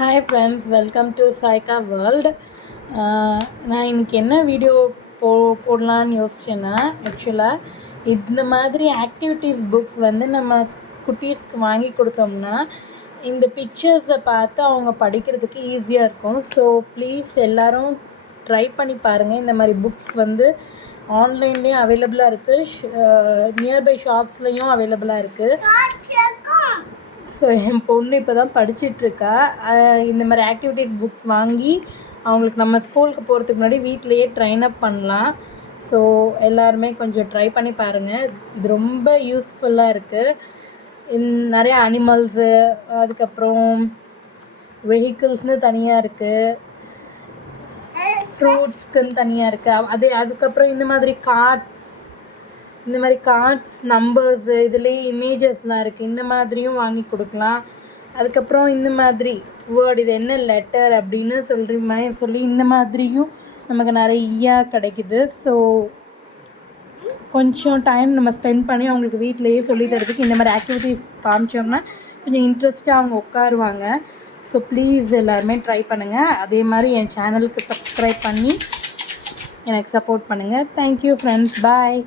Hi friends, welcome to Saika world. நான் இன்றைக்கி என்ன வீடியோ போடலான்னு யோசிச்சேன்னா, ஆக்சுவலாக இந்த மாதிரி ஆக்டிவிட்டீஸ் புக்ஸ் நம்ம குட்டீஸ்க்கு வாங்கி கொடுத்தோம்னா இந்த பிக்சர்ஸை பார்த்து அவங்க படிக்கிறதுக்கு ஈஸியாக இருக்கும். ஸோ ப்ளீஸ் எல்லோரும் ட்ரை பண்ணி பாருங்கள். இந்த மாதிரி புக்ஸ் ஆன்லைன்லேயும் அவைலபிளாக இருக்குது, நியர்பை ஷாப்ஸ்லேயும் அவைலபிளாக இருக்குது. ஸோ என் பொண்ணு இப்போ தான் படிச்சிட்ருக்கா. இந்த மாதிரி ஆக்டிவிட்டீஸ் புக்ஸ் வாங்கி அவங்களுக்கு நம்ம ஸ்கூலுக்கு போகிறதுக்கு முன்னாடி வீட்டிலையே ட்ரெயின் அப் பண்ணலாம். ஸோ எல்லாருமே கொஞ்சம் ட்ரை பண்ணி பாருங்கள். இது ரொம்ப யூஸ்ஃபுல்லாக இருக்குது. நிறைய அனிமல்ஸு, அதுக்கப்புறம் வெஹிக்கிள்ஸ்னு தனியாக இருக்குது, ஃப்ரூட்ஸ்க்குன்னு தனியாக இருக்குது. அதுக்கப்புறம் இந்த மாதிரி கார்ட்ஸ் நம்பர்ஸு, இதுலேயே இமேஜஸ்லாம் இருக்குது. இந்த மாதிரியும் வாங்கி கொடுக்கலாம். அதுக்கப்புறம் இந்த மாதிரி வேர்டு, இது என்ன லெட்டர் அப்படின்னு சொல்லி இந்த மாதிரியும் நமக்கு நிறையா கிடைக்குது. ஸோ கொஞ்சம் டைம் நம்ம ஸ்பெண்ட் பண்ணி அவங்களுக்கு வீட்டிலையே சொல்லி தரதுக்கு இந்த மாதிரி ஆக்டிவிட்டீஸ் காமிச்சோம்னா கொஞ்சம் இன்ட்ரெஸ்ட்டாக அவங்க உட்காருவாங்க. ஸோ ப்ளீஸ் எல்லாருமே ட்ரை பண்ணுங்கள். அதே மாதிரி என் சேனலுக்கு சப்ஸ்கிரைப் பண்ணி எனக்கு சப்போர்ட் பண்ணுங்கள். தேங்க்யூ ஃப்ரெண்ட்ஸ், பாய்.